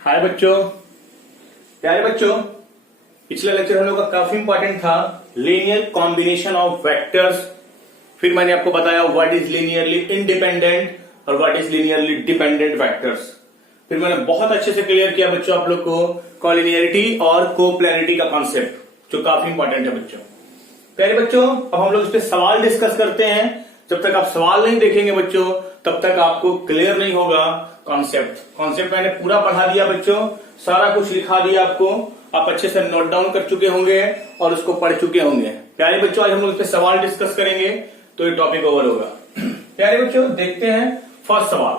हाय बच्चों, प्यारे बच्चों, पिछला लेक्चर हम लोग का काफी इंपॉर्टेंट था, लीनियर कॉम्बिनेशन ऑफ वेक्टर्स। फिर मैंने आपको बताया व्हाट इज लीनियरली इंडिपेंडेंट और what is linearly dependent vectors. फिर मैंने बहुत अच्छे से क्लियर किया बच्चों आप लोग को कॉलिनियरिटी और कोप्लेरिटी का कॉन्सेप्ट, जो काफी इंपॉर्टेंट है बच्चों। प्यारे बच्चों, अब हम लोग इस पे सवाल डिस्कस करते हैं। जब तक आप सवाल नहीं देखेंगे बच्चों, तब तक आपको क्लियर नहीं होगा कॉन्सेप्ट मैंने पूरा पढ़ा दिया बच्चों, सारा कुछ लिखा दिया आपको, आप अच्छे से नोट डाउन कर चुके होंगे और उसको पढ़ चुके होंगे। प्यारे बच्चों, आज हम लोग इस पे सवाल डिस्कस करेंगे तो ये टॉपिक ओवर होगा। प्यारे बच्चों, देखते हैं फर्स्ट सवाल।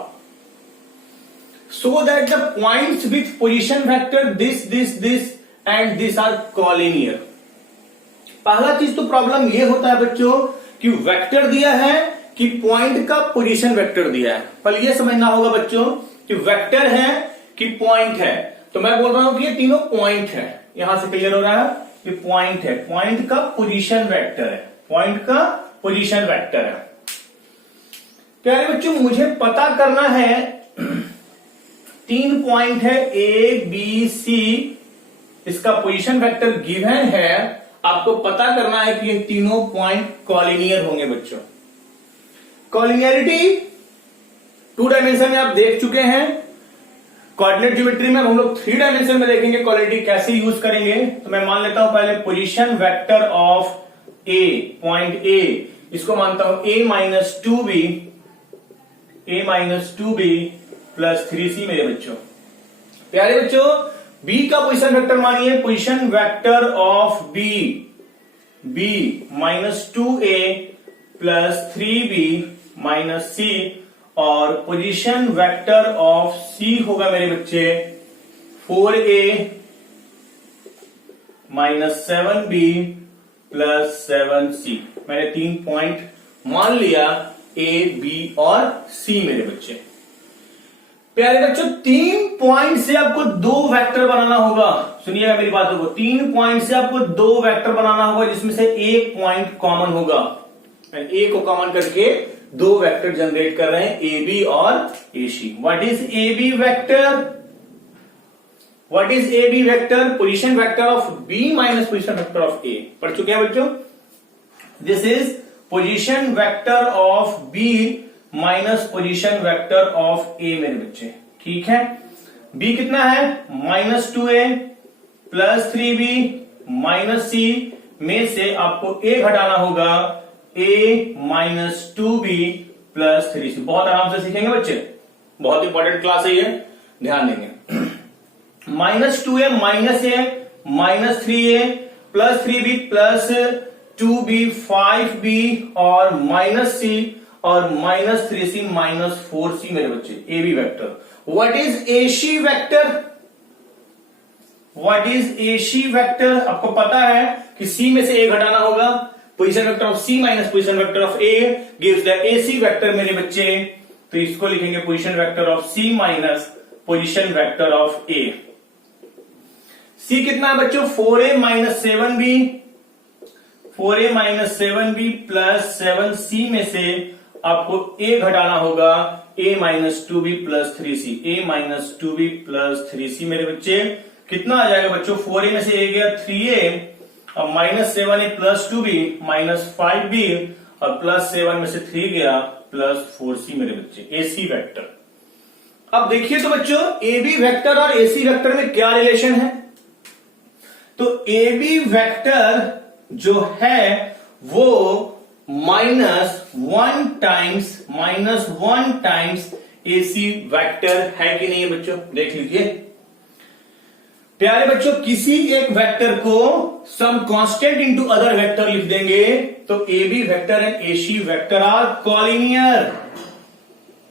So that the points with position vector this and this are collinear. पहला चीज तो प्रॉब्लम ये होता है बच्चों कि वेक्टर दिया है कि पॉइंट का पोजीशन वेक्टर दिया है। पर ये समझना होगा बच्चों कि वेक्टर है कि पॉइंट है। तो मैं बोल रहा हूं कि ये तीनों पॉइंट है। यहां से क्लियर हो रहा है कि पॉइंट है, पॉइंट का पोजीशन वेक्टर है, पॉइंट का पोजीशन वेक्टर है। प्यारे बच्चों, मुझे पता करना है, तीन पॉइंट है ए बी सी, इसका पोजीशन वेक्टर गिवन है। आपको पता करना है कि ये तीनों पॉइंट कॉलिनियर होंगे बच्चों। कॉलिनियरिटी 2 डायमेंशन में आप देख चुके हैं, कोऑर्डिनेट ज्योमेट्री में हम लोग 3 डायमेंशन में देखेंगे कॉलिनियरिटी कैसे यूज करेंगे। तो मैं मान लेता हूं पहले position vector of A, point A, इसको मानता हूं a minus two B plus 3c मेरे बच्चों। प्यारे बच्चों, बी का पोजीशन वेक्टर मानिए position vector of B minus 2a plus 3b minus C, और पोजीशन वेक्टर ऑफ सी होगा मेरे बच्चे 4a minus 7b plus 7c। मैंने 3 पॉइंट मान लिया a, b और c मेरे बच्चे। प्यारे बच्चों, 3 पॉइंट से आपको 2 वेक्टर बनाना होगा। सुनिएगा मेरी बातों को, 3 पॉइंट से आपको 2 वेक्टर बनाना होगा, जिसमें से एक पॉइंट कॉमन होगा। ए को कॉमन करके 2 वेक्टर जनरेट कर रहे हैं, ए बी और A C. What is A B vector? What is A B vector? Position vector of B minus position vector of A. पढ़ चुके हैं बच्चों? This is position vector of B minus position vector of A मेरे बच्चे। ठीक है, B कितना है? Minus 2a plus 3b minus सी, में से आपको a घटाना होगा, a minus 2b plus 3c। बहुत आराम से सीखेंगे बच्चे, बहुत इंपॉर्टेंट क्लास है ये, ध्यान देंगे। Minus 2a minus a minus 3a plus 3b plus 2b 5b और माइनस c और माइनस 3c माइनस 4c मेरे बच्चे, A B vector. What is A C vector? What is A C vector? आपको पता है कि c में से a घटाना होगा, position vector of c minus position vector of a gives the A C vector मेरे बच्चे। तो इसको लिखेंगे position vector of c minus position vector of a। c कितना है बच्चों? 4a minus 7b, 4a minus 7b plus 7c, में से आपको a घटाना होगा, a minus 2b plus 3c, a minus 2b plus 3c मेरे बच्चे। कितना आ जाएगा बच्चों? 4a में से a गया 3a और minus 7a plus 2b minus 5b और प्लस 7 में से 3 गया प्लस 4c मेरे बच्चे, ac वेक्टर। अब देखिए तो बच्चों, ab वेक्टर और ac वेक्टर में क्या रिलेशन है? तो ab वेक्टर जो है वो -1 टाइम्स AC वेक्टर है कि नहीं बच्चों? देख लीजिए प्यारे बच्चों, किसी एक वेक्टर को some constant into other vector लिख देंगे तो AB vector and AC vector are collinear.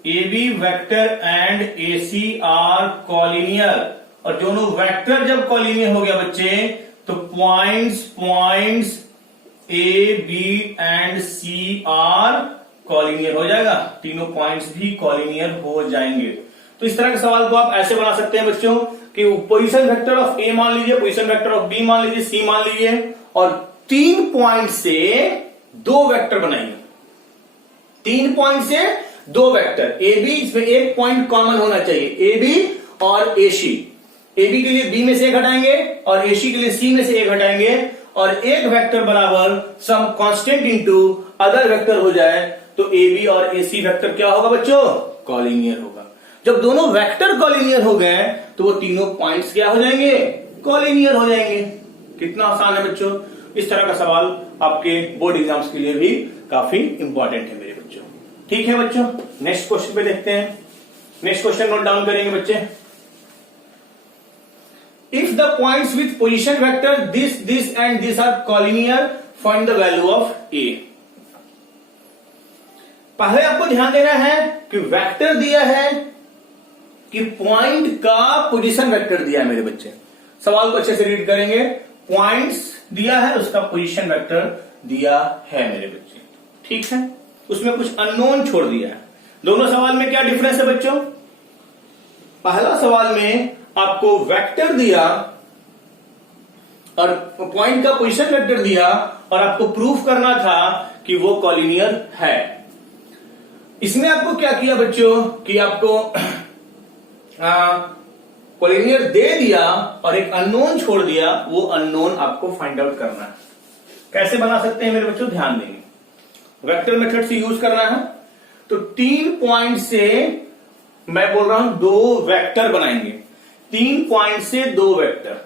AB vector and AC are collinear, और दोनों वेक्टर जब कॉलिनियर हो गया बच्चे तो points A B and C are collinear हो जाएगा, तीनों पॉइंट्स भी कॉलिनियर हो जाएंगे। तो इस तरह के सवाल को आप ऐसे बना सकते हैं बच्चों कि पोजीशन वेक्टर ऑफ ए मान लीजिए, पोजीशन वेक्टर ऑफ बी मान लीजिए, सी मान लीजिए, और 3 पॉइंट से 2 वेक्टर बनाइए। 3 पॉइंट से 2 वेक्टर, ए बी, इसमें एक पॉइंट कॉमन होना चाहिए, ए बी और ए सी। ए बी के लिए बी में से एक हटाएंगे और ए सी के लिए सी में से एक हटाएंगे और एक वेक्टर बराबर some constant into other vector हो जाए तो ए बी और ए सी वेक्टर क्या होगा बच्चों? कॉलिनियर होगा। जब दोनों वेक्टर कॉलिनियर हो गए तो वो तीनों पॉइंट्स क्या हो जाएंगे? कॉलिनियर हो जाएंगे। कितना आसान है बच्चों। इस तरह का सवाल आपके बोर्ड एग्जाम्स के लिए भी काफी इंपॉर्टेंट है मेरे बच्चों। ठीक है बच्चों, नेक्स्ट क्वेश्चन पे देखते हैं। नेक्स्ट क्वेश्चन नोट डाउन करेंगे बच्चे। If the points with position vector this and this are collinear, find the value of A. पहले आपको ध्यान देना है कि वेक्टर दिया है कि पॉइंट का पोजीशन वेक्टर दिया है मेरे बच्चे। सवाल को अच्छे से रीड करेंगे। पॉइंट्स दिया है, उसका पोजीशन वेक्टर दिया है मेरे बच्चे। ठीक है, उसमें कुछ अननोन छोड़ दिया है। दोनों सवाल में क्या डिफरेंस है बच्चों? पहला सवाल में आपको वेक्टर दिया और पॉइंट का पोजीशन वेक्टर दिया और आपको प्रूफ करना था कि वो कॉलिनियर है। इसमें आपको क्या किया बच्चों कि आपको कॉलिनियर दे दिया और एक अननोन छोड़ दिया। वो अननोन आपको फाइंड आउट करना है। कैसे बना सकते हैं मेरे बच्चों? ध्यान देंगे। वेक्टर मेथड से यूज करना है तो 3 पॉइंट से मैं बोल रहा हूं 2 वेक्टर बनाएंगे। 3 पॉइंट से 2 vector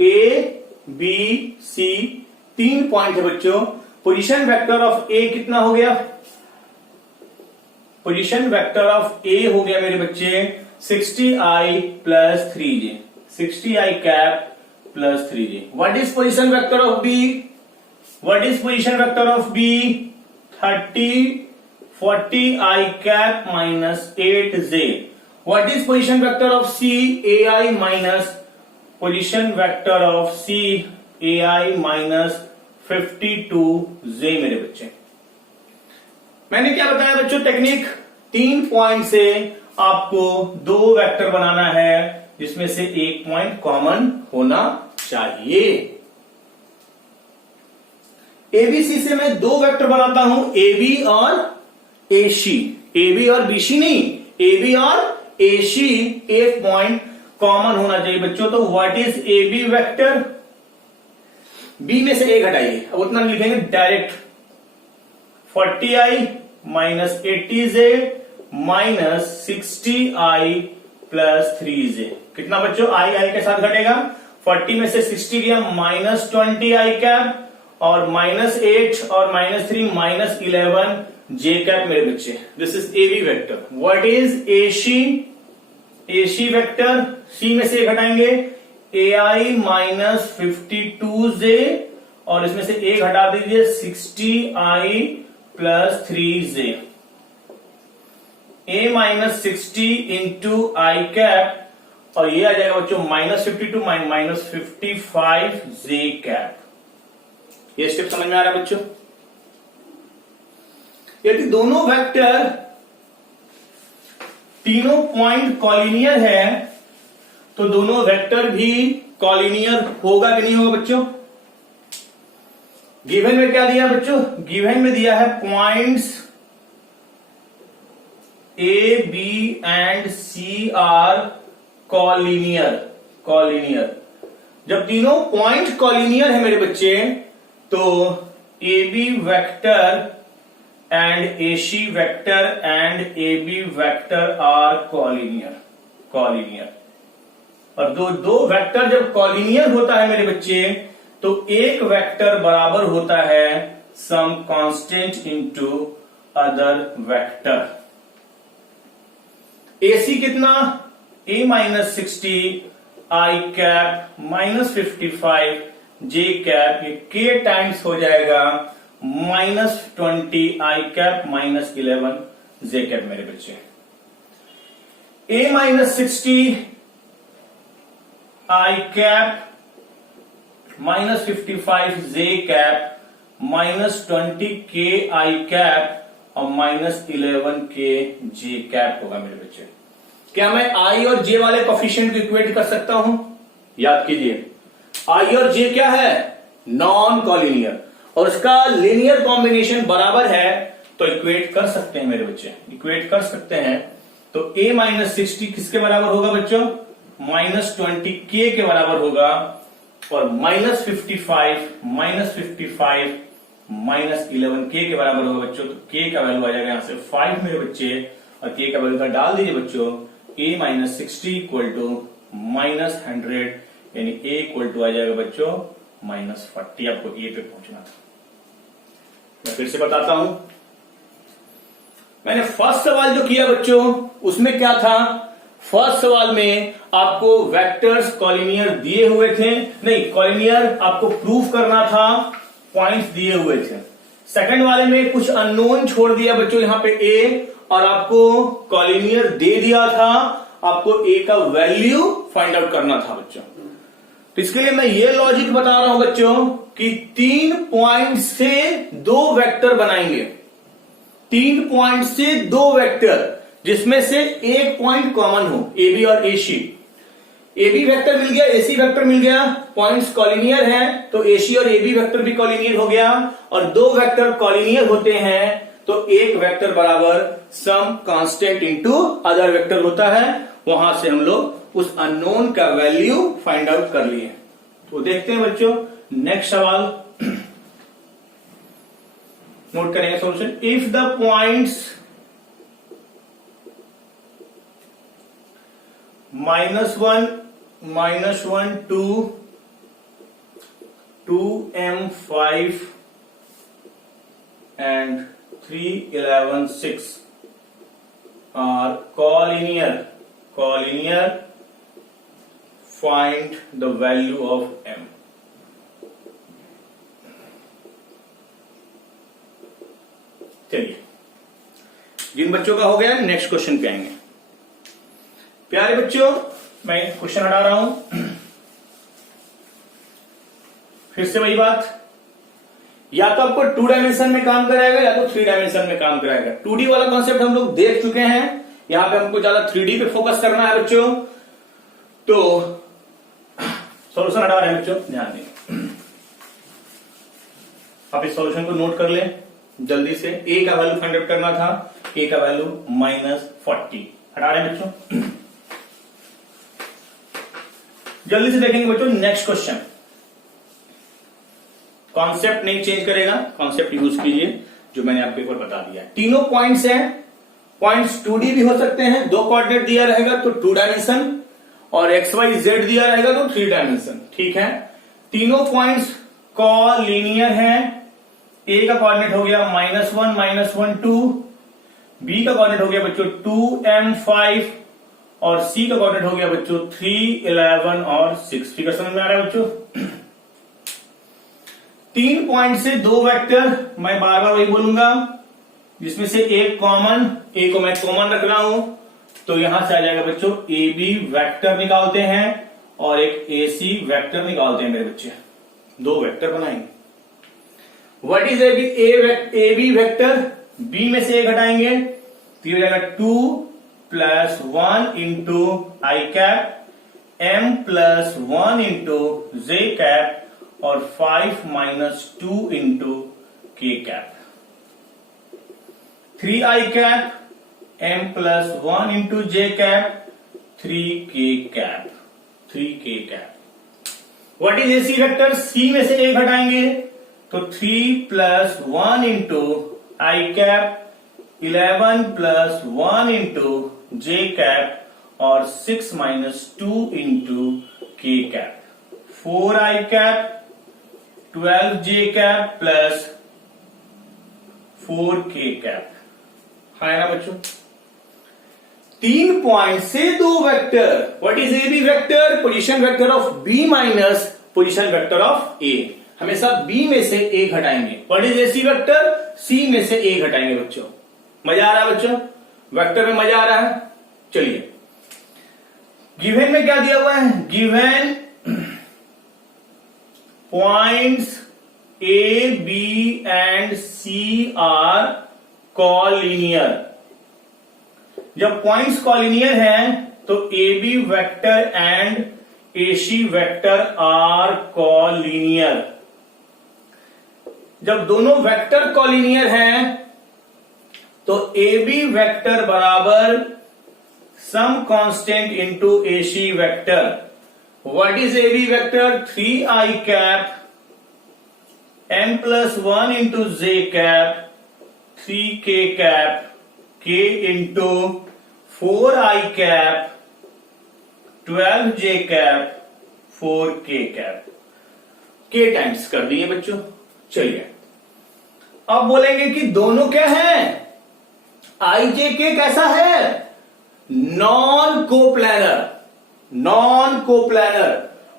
A B C 3 point है बच्चों। पोजीशन वेक्टर ऑफ ए कितना हो गया? पोजीशन वेक्टर ऑफ ए हो गया मेरे बच्चे 60i plus 3j, 60i cap plus 3j। What is position vector of B? What is position vector of B? 40i cap minus 8j। What is position vector of C? AI minus position vector of C AI minus 52J मेरे बच्चे। मैंने क्या बताया बच्चों? Technique 3 point से आपको 2 vector बनाना है जिसमें से एक पॉइंट कॉमन होना चाहिए। एबीसी से मैं 2 वेक्टर बनाता हूं, AB और AC। AB और BC नहीं, AB और AC एक पॉइंट कॉमन होना चाहिए बच्चों। तो what is A B vector? B में से एक हटाइए, अब उतना लिखेंगे direct. 40i minus 80j minus 60i plus 3j। कितना बच्चों? आई के साथ घटेगा। 40 में से 60 गया माइनस 20i कैप और माइनस 8 और माइनस 3 माइनस 11 j कैप मेरे बच्चे। This is A B vector. What is AC vector? C में से एक हटाएंगे AI माइनस 52j और इसमें से एक हटा दीजिए 60i plus 3j। A minus 60 into i cap और ये आ जाएगा बच्चों माइनस 52 माइनस 55j कैप। ये स्टेप समझ में आ रहा है बच्चों? यदि दोनों वेक्टर तीनों पॉइंट कॉलिनियर है तो दोनों वेक्टर भी कॉलिनियर होगा कि नहीं होगा बच्चों? गिवन में क्या दिया बच्चों? गिवन में दिया है points A B and C are collinear. जब तीनों पॉइंट कॉलिनियर है मेरे बच्चे तो A B vector and AC vector and AB vector are collinear। और दो वेक्टर जब कॉलिनियर होता है मेरे बच्चे तो एक वेक्टर बराबर होता है some constant into other vector. AC कितना? A minus 60 I cap minus 55 J cap, ये K टाइम्स हो जाएगा minus 20 I cap minus 11 J cap मेरे बच्चे। A minus 60 I cap minus 55 J cap minus 20 K I cap और minus 11 के जे cap होगा मेरे बच्चे। क्या मैं आई और जे वाले कोफिशिएंट को इक्वेट कर सकता हूं? याद कीजिए, आई और जे क्या है? नॉन कॉलिनियर और उसका लीनियर कॉम्बिनेशन बराबर है तो इक्वेट कर सकते हैं मेरे बच्चे, इक्वेट कर सकते हैं। तो A माइनस 60 किसके बराबर होगा बच्चों? -20k के बराबर होगा और -55 -11k के बराबर होगा बच्चों। तो k का वैल्यू आ जाएगा यहां से 5 मेरे बच्चे, और k का वैल्यू का डाल दीजिए बच्चों। a - 60 इक्वल टू -100, यानी a इक्वल टू आ जाएगा बच्चों -40। आपको a पे पहुंचना था। मैं फिर से बताता हूं, मैंने फर्स्ट सवाल जो किया बच्चों उसमें क्या था, फर्स्ट सवाल में आपको वेक्टर्स कॉलिनियर दिए हुए थे, नहीं कॉलिनियर आपको प्रूफ करना था, पॉइंट्स दिए हुए थे। सेकंड वाले में कुछ अननोन छोड़ दिया बच्चों यहां पे a, और आपको कॉलिनियर दे दिया था, आपको a का वैल्यू फाइंड आउट करना था बच्चों। तो इसके लिए मैं ये लॉजिक बता रहा हूं बच्चों कि 3 पॉइंट से 2 वेक्टर बनाएंगे। 3 पॉइंट से 2 वेक्टर, जिसमें से एक पॉइंट कॉमन हो, ए बी और A C. A B vector मिल गया, ए सी वेक्टर मिल गया, पॉइंट्स कॉलिनियर है, तो ए सी और ए बी वेक्टर भी कॉलिनियर हो गया। और 2 वेक्टर कॉलिनियर होते हैं तो एक वेक्टर बराबर some constant into other vector होता है। वहां से हम लोग उस अननोन का वैल्यू फाइंड आउट कर लिए। तो देखते हैं बच्चों नेक्स्ट सवाल, नोट करेंगे solution. If the points -1, -1, 2, m5 and 3, 11, 6 are collinear, find the value of m। चलिए, जिन बच्चों का हो गया नेक्स्ट क्वेश्चन पे आएंगे। प्यारे बच्चों मैं क्वेश्चन हटा रहा हूं, फिर से वही बात, या तो आपको 2 डायमेंशन में काम कराएगा या तो 3 डायमेंशन में काम कराएगा। 2D वाला कॉन्सेप्ट हम लोग देख चुके हैं, यहां पे हमको ज्यादा 3D पे फोकस करना है बच्चों। तो सॉल्यूशन हटा रहे हैं बच्चों, ध्यान दें। आप इस सॉल्यूशन को नोट कर लें जल्दी से। a का वैल्यू फाइंड आउट करना था, a का वैल्यू -40। हटा रहे हैं बच्चों, जल्दी से देखेंगे बच्चों नेक्स्ट क्वेश्चन। कॉन्सेप्ट नहीं चेंज करेगा, कॉन्सेप्ट यूज कीजिए जो मैंने आपको एक बार बता दिया। तीनों पॉइंट्स हैं, पॉइंट्स 2D भी हो सकते हैं, 2 कोऑर्डिनेट दिया रहेगा तो 2 डायमेंशन, और XYZ दिया रहेगा तो 3 डायमेंशन। ठीक है, तीनों पॉइंट्स कॉलिनियर हैं। A का कोऑर्डिनेट हो गया -1, -1, 2, B का कोऑर्डिनेट हो गया बच्चों 2, m5, और C का कोऑर्डिनेट हो गया बच्चों 3, 11 और 6। ठीक है, समझ में आ रहा है बच्चों। 3 पॉइंट से 2 वेक्टर, मैं बार बार वही बोलूंगा, जिसमें से एक कॉमन, ए को मैं कॉमन रख रहा हूं, तो यहां से आ जाएगा बच्चों ए बी वेक्टर निकालते हैं और एक ए सी वेक्टर निकालते हैं मेरे बच्चे। 2 वेक्टर बनाएंगे। What is A B vector, B में से ए घटाएंगे तो ये हो जाएगा 2 + 1 into i cap, m + 1 into J cap, और 5 - 2 इंटू के cap. 3 i cap, m + 1 into J cap, 3 k cap, 3 k cap. What is AC vector, C में से ए घटाएंगे तो 3 + 1 into i cap, 11 + 1 into J cap, और 6 - 2 into के cap, 4 i cap, 12 j cap plus 4 के cap. है ना बच्चों, 3 पॉइंट से 2 vector. What is A B vector, position vector of B minus position vector of A. हमेशा बी में से ए घटाएंगे। What is A C vector, C में से ए घटाएंगे बच्चों। मजा आ रहा है बच्चों, वेक्टर में मजा आ रहा है। चलिए, गिवन में क्या दिया हुआ है, given points A B and C are collinear. जब पॉइंट्स कॉलिनियर हैं तो A B vector and A C vector are collinear. जब दोनों वेक्टर कॉलिनियर हैं तो ए बी वेक्टर बराबर some constant into AC vector. What is AB vector? 3i cap m plus 1 into j cap 3k cap k into 4i cap 12j cap 4k cap. k times कर दिए बच्चों. चलिए अब बोलेंगे कि दोनों क्या है. आई जे के कैसा है? Non coplanar. नॉन कोप्लानर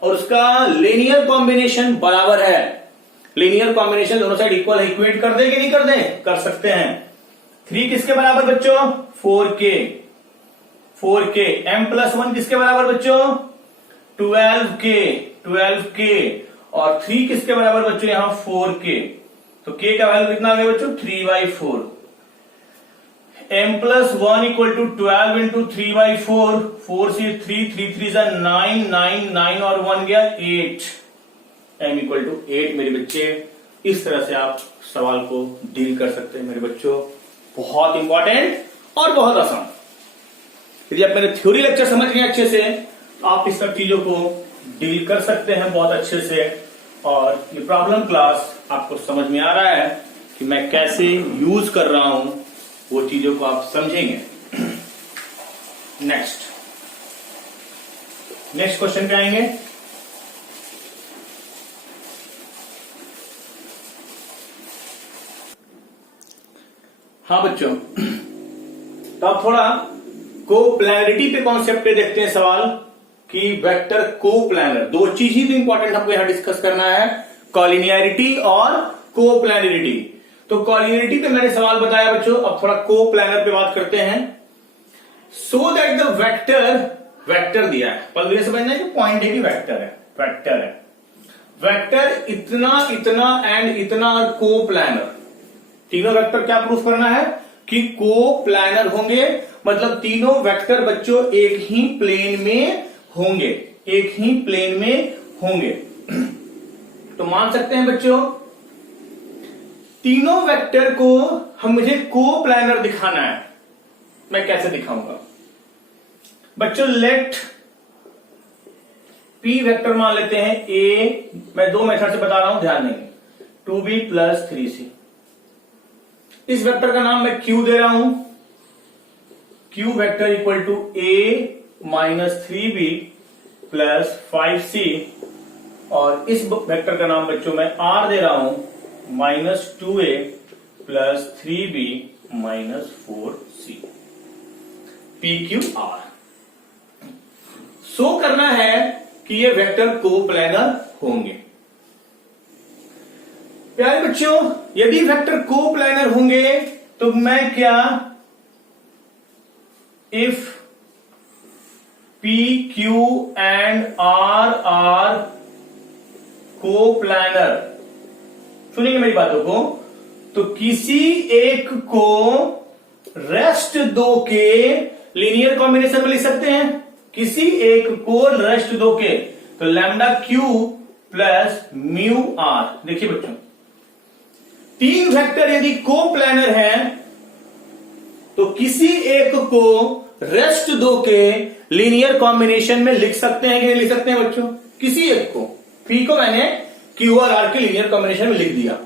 और उसका लीनियर कॉम्बिनेशन बराबर है. लीनियर कॉम्बिनेशन दोनों साइड इक्वल है. इक्वेट कर दे कि नहीं कर दे? कर सकते हैं. 3 किसके बराबर बच्चों? 4k. 4k. m प्लस 1 किसके बराबर बच्चों? 12k. 12k. और 3 किसके बराबर बच्चों? यहां 4k. तो k का वैल्यू कितना आ गया बच्चों? 3/4. m plus 1 equal to 12 into 3/4. 4 से 3 3 3 जा 9 9 9 और 1 गया 8. m इक्वल टू 8 मेरे बच्चे. इस तरह से आप सवाल को डील कर सकते हैं मेरे बच्चों. बहुत इंपॉर्टेंट और बहुत आसान. यदि आप मेरे थ्योरी लेक्चर समझ गए अच्छे से तो आप इस सब चीजों को डील कर सकते हैं बहुत अच्छे से. और ये प्रॉब्लम क्लास आपको समझ में आ रहा है कि मैं कैसे यूज कर रहा हूं, वो चीजों को आप समझेंगे. नेक्स्ट क्वेश्चन पे आएंगे. हाँ बच्चों, तो आप थोड़ा कोप्लैनरिटी पे कॉन्सेप्ट पे देखते हैं सवाल कि वेक्टर कोप्लैनर. दो चीज ही तो इंपॉर्टेंट हमको यहां डिस्कस करना है, कॉलिनियरिटी और कोप्लैनरिटी. तो कॉलिनियरिटी पे मैंने सवाल बताया बच्चों. अब थोड़ा कोप्लैनर पे बात करते हैं. सो दैट द वेक्टर दिया है, पहले समझना है कि पॉइंट है कि वेक्टर है. वेक्टर इतना इतना एंड इतना और कोप्लैनर. तीनों वेक्टर क्या प्रूफ करना है कि कोप्लैनर होंगे. मतलब तीनों वेक्टर बच्चों एक ही प्लेन में होंगे. एक ही प्लेन में होंगे. तो मान सकते हैं बच्चों तीनों वेक्टर को मुझे कोप्लैनर दिखाना है. मैं कैसे दिखाऊंगा बच्चों? लेट पी वेक्टर मान लेते हैं ए. मैं दो मेथड से बता रहा हूं, ध्यान देंगे. 2b plus 3c. इस वेक्टर का नाम मैं क्यू दे रहा हूं. Q vector equal to A minus 3b plus 5c. और इस वेक्टर का नाम बच्चों मैं आर दे रहा हूं. Minus 2a plus 3b minus 4c. P Q R. Show करना है कि ये वेक्टर कोप्लैनर होंगे. प्यारे बच्चों, यदि वेक्टर कोप्लैनर होंगे तो मैं क्या, if P Q and R are coplanar. सुनिए मेरी बातों को. तो किसी एक को रेस्ट दो के लीनियर कॉम्बिनेशन में लिख सकते हैं. किसी एक को रेस्ट दो के. तो lambda Q plus mu R. देखिए बच्चों, तीन वेक्टर यदि कोप्लैनर हैं तो किसी एक को रेस्ट दो के लीनियर कॉम्बिनेशन में लिख सकते हैं कि नहीं लिख सकते हैं बच्चों? किसी एक को. पी को मैंने क्यू और आर के लीनियर कॉम्बिनेशन में लिख दिया.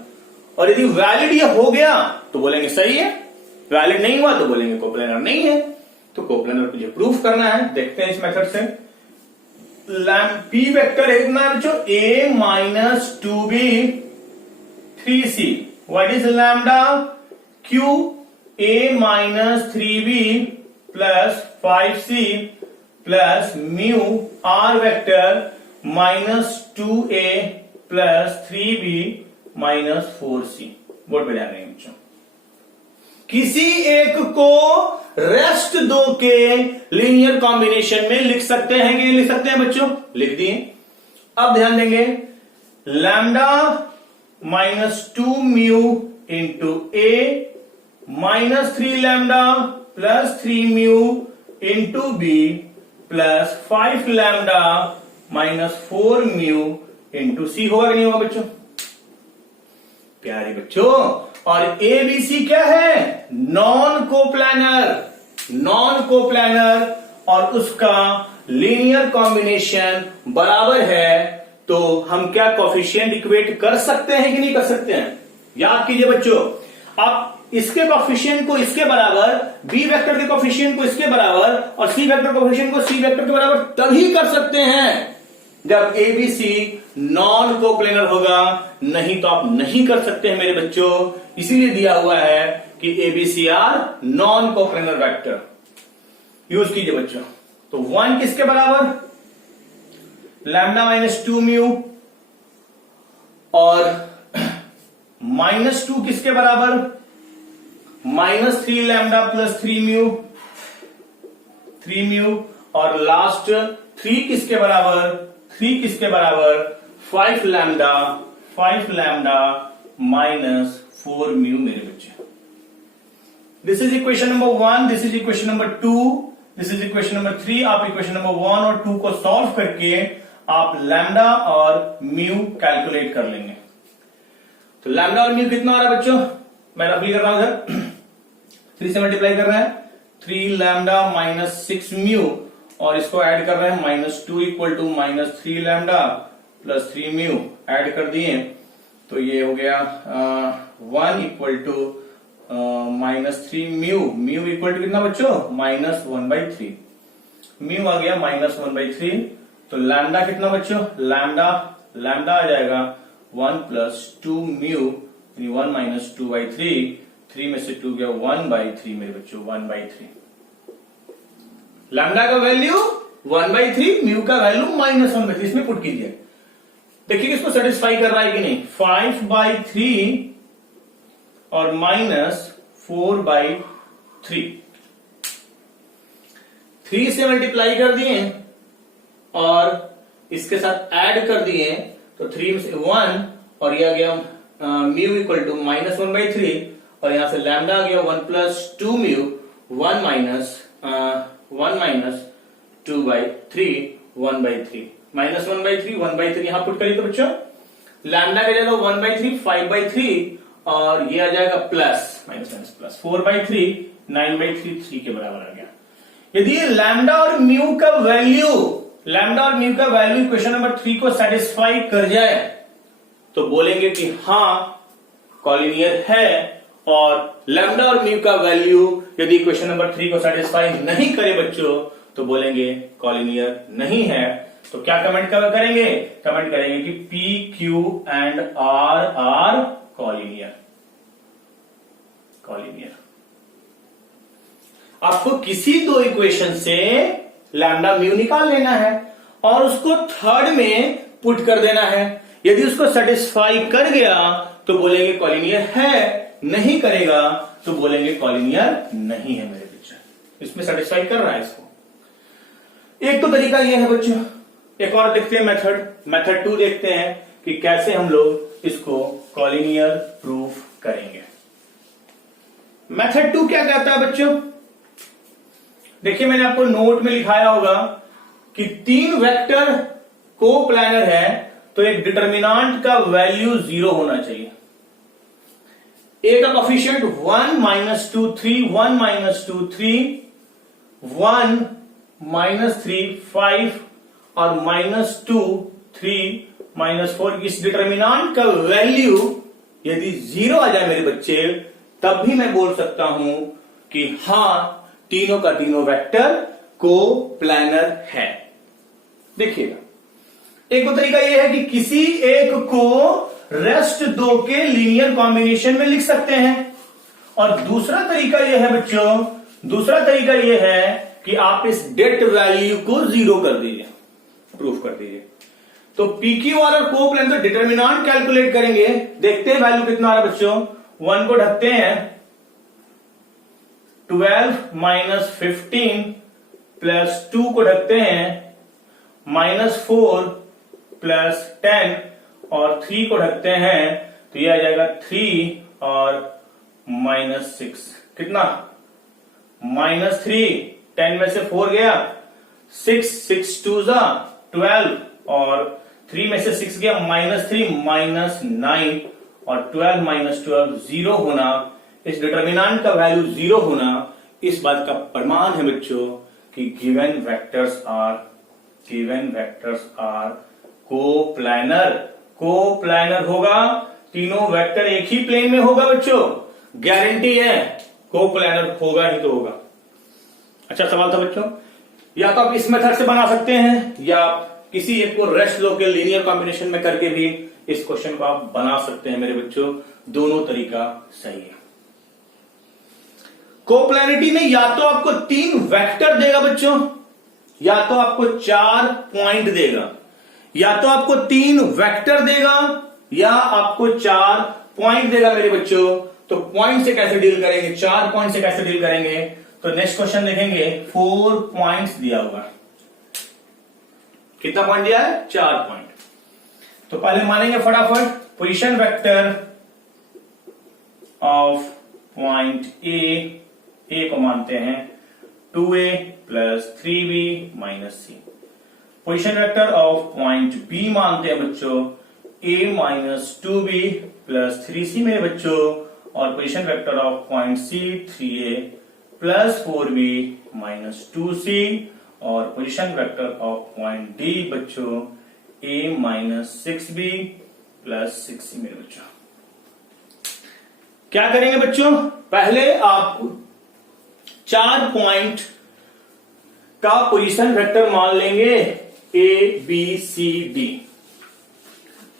और यदि वैलिड ये हो गया तो बोलेंगे सही है. वैलिड नहीं हुआ तो बोलेंगे कोप्लैनर नहीं है. तो कोप्लैनर को प्रूफ करना है. देखते हैं इस मेथड से. पी वेक्टर है कितना बच्चों? A minus 2b 3c. What is lambda Q? A minus 3b plus 5c plus mu R vector minus 2a plus 3b minus 4c. Board पे ध्यान देंगे बच्चों. किसी एक को रेस्ट दो के लीनियर कॉम्बिनेशन में लिख सकते हैं कि नहीं लिख सकते हैं बच्चों? लिख दिए. अब ध्यान देंगे. Lambda minus 2 mu into A minus 3 lambda plus 3 mu into B plus 5 lambda minus 4 mu into C. होगा कि नहीं होगा बच्चों? प्यारे बच्चों, और एबीसी क्या है? Non coplanar. नॉन कोप्लैनर और उसका लीनियर कॉम्बिनेशन बराबर है, तो हम क्या कोफिशिएंट इक्वेट कर सकते हैं कि नहीं कर सकते हैं? याद कीजिए बच्चों, आप इसके कोफिशिएंट को इसके बराबर, बी वेक्टर के कोफिशिएंट को इसके बराबर और सी वेक्टर कोफिशिएंट को सी वेक्टर के बराबर तभी कर सकते हैं जब एबीसी नॉन कोप्लेनर होगा, नहीं तो आप नहीं कर सकते हैं मेरे बच्चों। इसीलिए दिया हुआ है कि ABC are non coplanar vector. Use कीजिए बच्चों। तो 1 किसके बराबर? लैम्डा माइनस 2 म्यू, और -2 किसके बराबर? -3 लैम्डा प्लस 3 म्यू, 3 म्यू, और लास्ट 3 किसके बराबर? 3 किसके बराबर? 5 लैम्डा माइनस 4 म्यू मेरे बच्चे। This is equation number 1, this is equation number 2, this is equation number 3। आप इक्वेशन नंबर 1 और 2 को सॉल्व करके आप लैम्डा और म्यू कैलकुलेट कर लेंगे। तो लैम्डा और म्यू कितना आ रहा है बच्चों? मैं रफली कर रहा हूं इधर, 3 से मल्टीप्लाई कर रहे हैं, 3 लैम्डा माइनस 6 म्यू, और इसको ऐड कर रहे हैं -2 equal to -3 lambda plus 3 mu add कर दिए, तो ये हो गया 1 equal to -3 mu. Mu equal to कितना बच्चों? -1/3। म्यू आ गया -1/3। तो लैम्डा कितना बच्चों? लैम्डा आ जाएगा 1 प्लस 2 म्यू, 1 माइनस 2/3, 3 में से 2 गया 1/3 मेरे बच्चों, 1/3। लैम्डा का वैल्यू 1/3, म्यू का वैल्यू -1/3। इसमें पुट कीजिए, देखिए किसको सेटिस्फाई कर रहा है कि नहीं। 5/3 और -4/3, 3 से मल्टीप्लाई कर दिए और इसके साथ ऐड कर दिए, तो 3 में से 1, और यह आ गया म्यू इक्वल टू -1/3, और यहां से लैम्डा आ गया 1 प्लस 2 म्यू, 1 माइनस 2/3, 1/3, -1/3, 1/3 यहां पुट करिए तो बच्चों लैम्डा का जाएगा 1/3, 5/3, और ये आ जाएगा प्लस प्लस 4/3, 9/3, 3 के बराबर आ गया। यदि लैम्डा और म्यू का वैल्यू इक्वेशन नंबर 3 को सेटिस्फाई कर जाए तो बोलेंगे कि हाँ कॉलिनियर है, और लैम्डा और म्यू का वैल्यू यदि इक्वेशन नंबर 3 को सेटिस्फाई नहीं करे बच्चों तो बोलेंगे कॉलिनियर नहीं है। तो क्या कमेंट करेंगे? कमेंट करेंगे कि P, Q and R are collinear. आपको किसी दो इक्वेशन से लैम्डा म्यू निकाल लेना है और उसको थर्ड में पुट कर देना है। यदि उसको सेटिस्फाई कर गया तो बोलेंगे कॉलिनियर है, नहीं करेगा तो बोलेंगे कॉलिनियर नहीं है मेरे बच्चे। इसमें सेटिस्फाई कर रहा है इसको। एक तो तरीका यह है बच्चों, एक और देखते हैं मेथड 2 देखते हैं कि कैसे हम लोग इसको कॉलिनियर प्रूफ करेंगे। मेथड 2 क्या कहता है बच्चों? देखिए मैंने आपको नोट में लिखाया होगा कि 3 वेक्टर कोप्लानर है तो एक डिटर्मिनेंट का वैल्यू 0 होना चाहिए। ए का कोफिशिएंट 1 -2 3, 1 -2 3, 1 -3 5 और -2 3 -4। इस डिटर्मिनेंट का वैल्यू यदि 0 आ जाए मेरे बच्चे तब भी मैं बोल सकता हूं कि हां तीनों का तीनों वेक्टर कोप्लानर है। देखिएगा, एक तो तरीका यह है कि किसी एक को रेस्ट 2 के लीनियर कॉम्बिनेशन में लिख सकते हैं, और दूसरा तरीका यह है बच्चों, कि आप इस डेट वैल्यू को 0 कर दीजिए, प्रूफ कर दीजिए। तो PQ और कोप्लानर तो डिटर्मिनेंट कैलकुलेट करेंगे, देखते हैं वैल्यू कितना आ रहा है बच्चों। 1 को ढकते हैं, 12 - 15 प्लस 2 को ढकते हैं, -4 प्लस 10 और 3 को ढकते हैं, तो यह आ जाएगा 3 और -6। कितना? -3, 10 में से 4 गया, 6 2 12, और 3 में से 6 गया, -3 -9, और 12 - 12 0 होना, इस डिटर्मिनेंट का वैल्यू 0 होना, इस बात का प्रमाण है बच्चों कि गिवन वेक्टर्स आर कोप्लानर होगा, तीनों वेक्टर एक ही प्लेन में होगा बच्चों, गारंटी है, कोप्लानर होगा ही तो होगा। अच्छा सवाल था बच्चों, या तो आप इस मेथड से बना सकते हैं या आप किसी एक को रेस्ट लो के लीनियर कॉम्बिनेशन में करके भी इस क्वेश्चन को आप बना सकते हैं मेरे बच्चों, दोनों तरीका सही है। कोप्लानिटी में या तो आपको 3 वेक्टर देगा बच्चों, या तो आपको 4 पॉइंट देगा, या तो आपको 3 वेक्टर देगा या आपको 4 पॉइंट देगा मेरे बच्चों। तो पॉइंट से कैसे डील करेंगे, 4 पॉइंट से कैसे डील करेंगे, तो नेक्स्ट क्वेश्चन देखेंगे 4 पॉइंट्स दिया हुआ। कितना पॉइंट दिया है, 4 पॉइंट। तो पहले मानेंगे फटाफट, position vector of point A को मानते हैं 2a plus 3b minus c। Position vector of point B मानते हैं बच्चों a minus 2b plus 3c मेरे बच्चों, और position vector of point C 3a plus 4b minus 2c, और position vector of point D बच्चों a minus 6b plus 6c मेरे बच्चों। क्या करेंगे बच्चों, पहले आप 4 पॉइंट का पोजीशन वेक्टर मान लेंगे a b c d।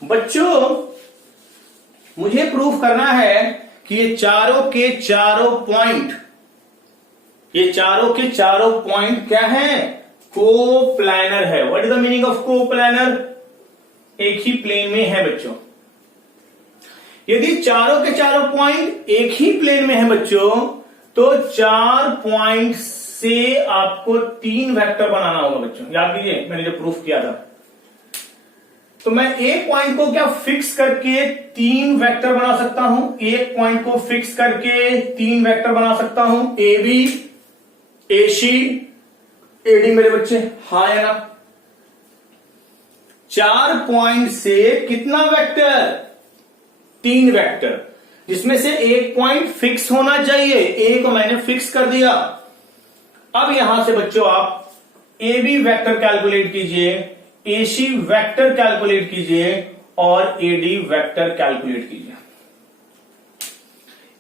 बच्चों मुझे प्रूफ करना है कि ये चारों के चारों पॉइंट क्या है, कोप्लानर है। What is the meaning of coplanar, एक ही प्लेन में है बच्चों। यदि चारों के चारों पॉइंट एक ही प्लेन में है बच्चों, तो 4 पॉइंट से आपको 3 वेक्टर बनाना होगा बच्चों। याद कीजिए मैंने जो प्रूफ किया था, तो मैं एक पॉइंट को क्या फिक्स करके 3 वेक्टर बना सकता हूं, एक पॉइंट को फिक्स करके 3 वेक्टर बना सकता हूं, ए B A C A D मेरे बच्चे, हाँ या ना। 4 पॉइंट से कितना वेक्टर, 3 वेक्टर, जिसमें से एक पॉइंट फिक्स होना चाहिए, ए को मैंने फिक्स कर दिया। अब यहां से बच्चों आप ए बी वेक्टर कैलकुलेट कीजिए, ए सी वेक्टर कैलकुलेट कीजिए और ए डी वेक्टर कैलकुलेट कीजिए।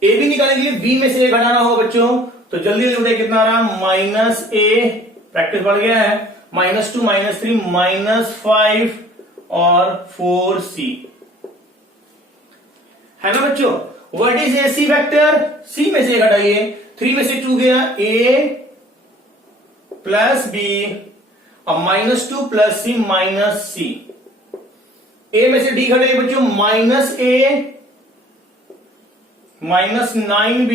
ए बी निकालने के लिए बी में से ए घटाना होगा बच्चों, तो जल्दी जल्दी कितना रहा, माइनस ए, प्रैक्टिस बढ़ गया है, -2 -3 -5 और 4c है ना बच्चों। What is A C vector, C में से घटाइए, 3 में से 2 गया, ए प्लस बी और -2 प्लस सी माइनस सी। ए में से डी घटाइए बच्चों, -a -9b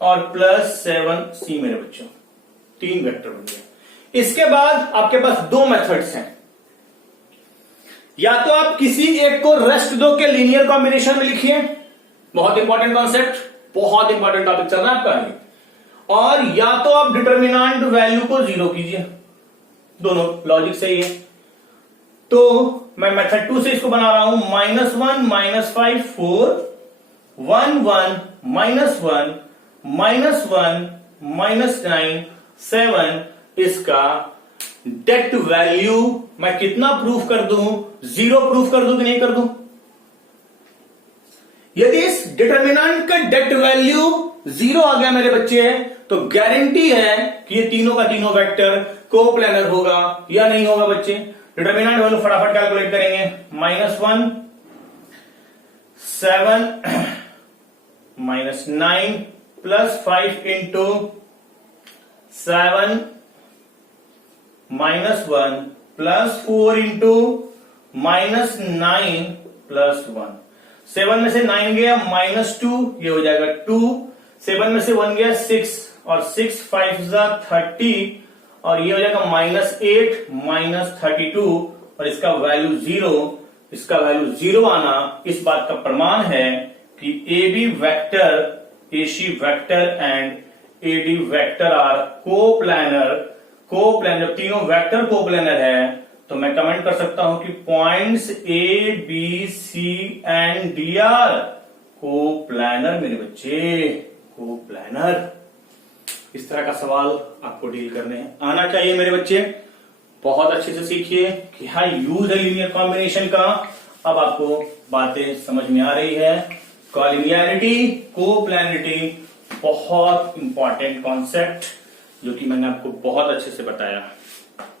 और +7c मेरे बच्चों, 3 वेक्टर बन गए। इसके बाद आपके पास 2 मेथड्स हैं, या तो आप किसी एक को रेस्ट दो के लीनियर कॉम्बिनेशन में लिखिए, बहुत इंपॉर्टेंट कॉन्सेप्ट, बहुत इंपॉर्टेंट टॉपिक चल रहा है आपका, और या तो आप डिटर्मिनेंट वैल्यू को 0 कीजिए, दोनों लॉजिक सही है। तो मैं मेथड 2 से इसको बना रहा हूं, -1 -5 4 1 1 -1 -1 -9 7, इसका डेट वैल्यू मैं कितना प्रूफ कर दूं, 0 प्रूफ कर दूं कि नहीं कर दूं। यदि इस डिटर्मिनेंट का डेट वैल्यू 0 आ गया मेरे बच्चे, तो गारंटी है कि ये तीनों का तीनों वेक्टर कोप्लानर होगा या नहीं होगा बच्चे। डिटर्मिनेंट वैल्यू फटाफट कैलकुलेट करेंगे, -1 7 -9 +5 इंटू 7 -1 +4 इंटू -9 +1। 7 में से 9 गया -2, ये हो जाएगा 2। 7 में से 1 गया 6 और 6 5 30 और ये हो जाएगा -8 -32 और इसका वैल्यू 0। इसका वैल्यू 0 आना इस बात का प्रमाण है कि A B vector, A C vector and A D vector are coplanar. Coplanar, तीनों वेक्टर कोप्लानर है, तो मैं कमेंट कर सकता हूं कि points A B C and D are coplanar मेरे बच्चे, कोप्लानर। इस तरह का सवाल आपको डील करने हैं आना चाहिए मेरे बच्चे। बहुत अच्छे से सीखिए कि हाँ यूज है लीनियर कॉम्बिनेशन का। अब आपको बातें समझ में आ रही है। कॉलिनियरिटी, कोप्लैनरिटी बहुत इंपॉर्टेंट कॉन्सेप्ट जो कि मैंने आपको बहुत अच्छे से बताया।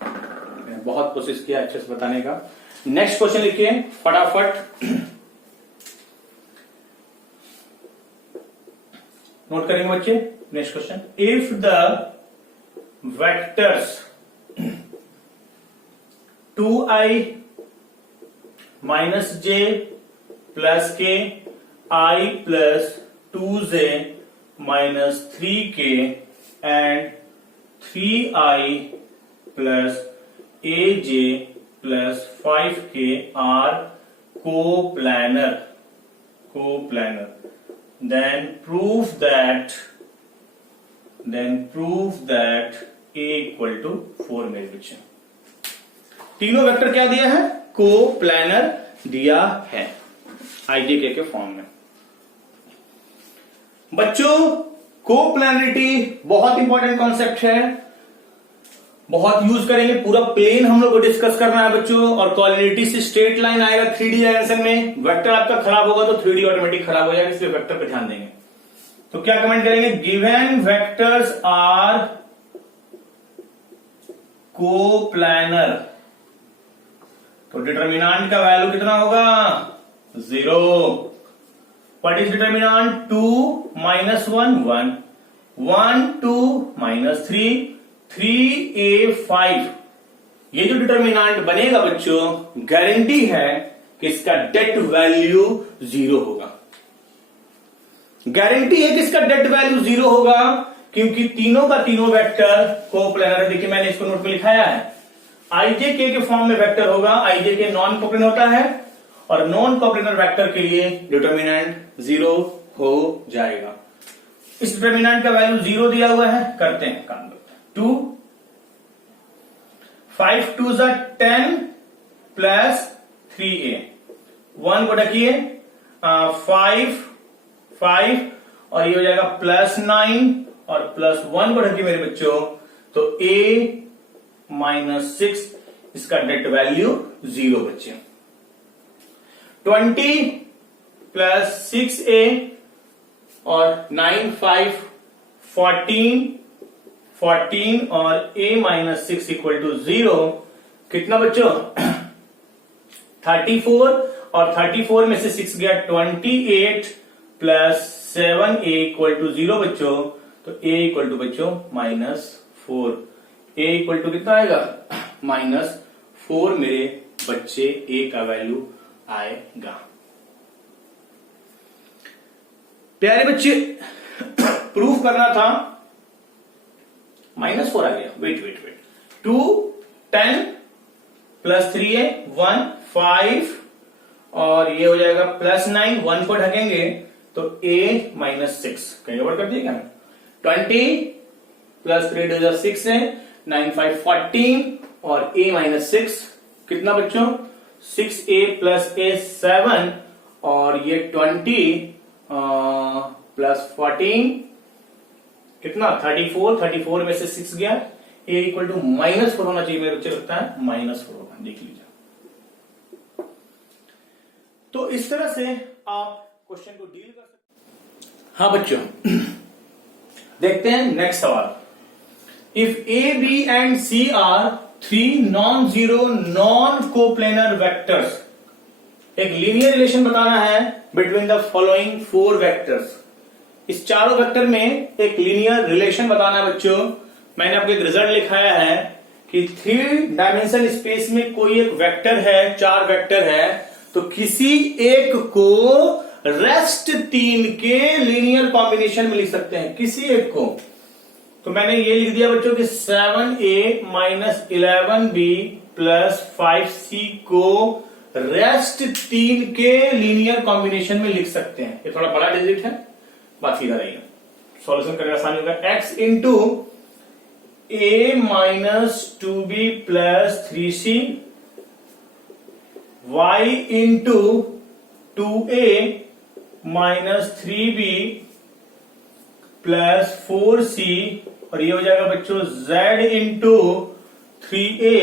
मैंने बहुत कोशिश किया अच्छे से बताने का। नेक्स्ट क्वेश्चन लिखिए फटाफट, नोट करेंगे बच्चे। Next question, if the vectors 2i minus j plus k I plus 2j minus 3k and 3i plus aj plus 5k are coplanar, then prove that a equal to 4 मेरे बच्चे। तीनों vector क्या दिया है? Coplanar दिया है आईजेके के form में। बच्चों कोप्लैनरिटी बहुत इंपॉर्टेंट कॉन्सेप्ट है, बहुत यूज करेंगे। पूरा प्लेन हम लोग को डिस्कस करना है बच्चों। और कॉलिनिटी से स्ट्रेट लाइन आएगा 3D डायमेंशन में। वेक्टर आपका खराब होगा तो 3D ऑटोमेटिक खराब हो जाएगा, इसलिए वेक्टर पे ध्यान देंगे। तो क्या कमेंट करेंगे? गिवन वेक्टर्स आर कोप्लैनर, तो डिटर्मिनेंट का वैल्यू कितना होगा? 0। What is determinant? 2 minus 1 1 1 2 minus 3 3a 5। ये जो डिटर्मिनेंट बनेगा बच्चों, गारंटी है कि इसका डेट वैल्यू 0 होगा। गारंटी है कि इसका डेट वैल्यू 0 होगा क्योंकि तीनों का तीनों वेक्टर कोप्लैनर। देखिए मैंने इसको नोट में लिखाया है, आईजेके के फॉर्म में वेक्टर होगा। आईजेके नॉन कोप्लेनर होता है और नॉन कोप्लेनर वेक्टर के लिए डिटर्मिनेंट 0 हो जाएगा। इस डिटर्मिनेंट का वैल्यू 0 दिया हुआ है, करते हैं काम। 2 5 2 10 प्लस 3a 1 को ढकिए 5 5 और ये हो जाएगा प्लस 9 और प्लस 1 को ढकिए मेरे बच्चों, तो a माइनस 6, इसका डेट वैल्यू 0 बच्चे। 20 प्लस 6a और 9 5 14 14 और a माइनस 6 इक्वल टू 0। कितना बच्चों? 34 और 34 में से 6 गया 28 प्लस 7a इक्वल टू 0 बच्चों, तो a इक्वल टू बच्चों -4। a इक्वल टू कितना आएगा? -4 मेरे बच्चे a का वैल्यू आएगा। प्यारे बच्चे प्रूफ करना था, -4 आ गया। वेट 2 10 प्लस 3a 1 5 और ये हो जाएगा प्लस 9 1 को ढकेंगे तो a -6 कहीं गड़बड़ कर दिया क्या? 20 प्लस 3 6 है 9 5 14 और a -6 कितना बच्चों? 6a प्लस a 7 और ये 20 प्लस 14 कितना? 34 में से 6 गया, a इक्वल टू -4 होना चाहिए मेरे बच्चे, लगता है -4 होगा। देख लीजिए। तो इस तरह से आप क्वेश्चन को डील कर सकते। हाँ बच्चों देखते हैं नेक्स्ट सवाल। If a b and c are 3 non zero non coplanar vectors, एक लीनियर रिलेशन बताना है बिटवीन द फॉलोइंग 4 वेक्टर्स। इस चारों वेक्टर में एक लीनियर रिलेशन बताना है बच्चों। मैंने आपको एक रिजल्ट लिखाया है कि 3 डायमेंशन स्पेस में कोई एक वेक्टर है, 4 वेक्टर है, तो किसी एक को रेस्ट 3 के लीनियर कॉम्बिनेशन में लिख सकते हैं, किसी एक को। तो मैंने ये लिख दिया बच्चों कि 7a minus 11b plus 5c को रेस्ट 3 के लीनियर कॉम्बिनेशन में लिख सकते हैं। ये थोड़ा बड़ा डिजिट है, बात सीधा रहेगा, सॉल्यूशन करने आसानी होगा। x into a minus 2b plus 3c, y into 2a minus 3b plus 4c और ये हो जाएगा बच्चों z into 3a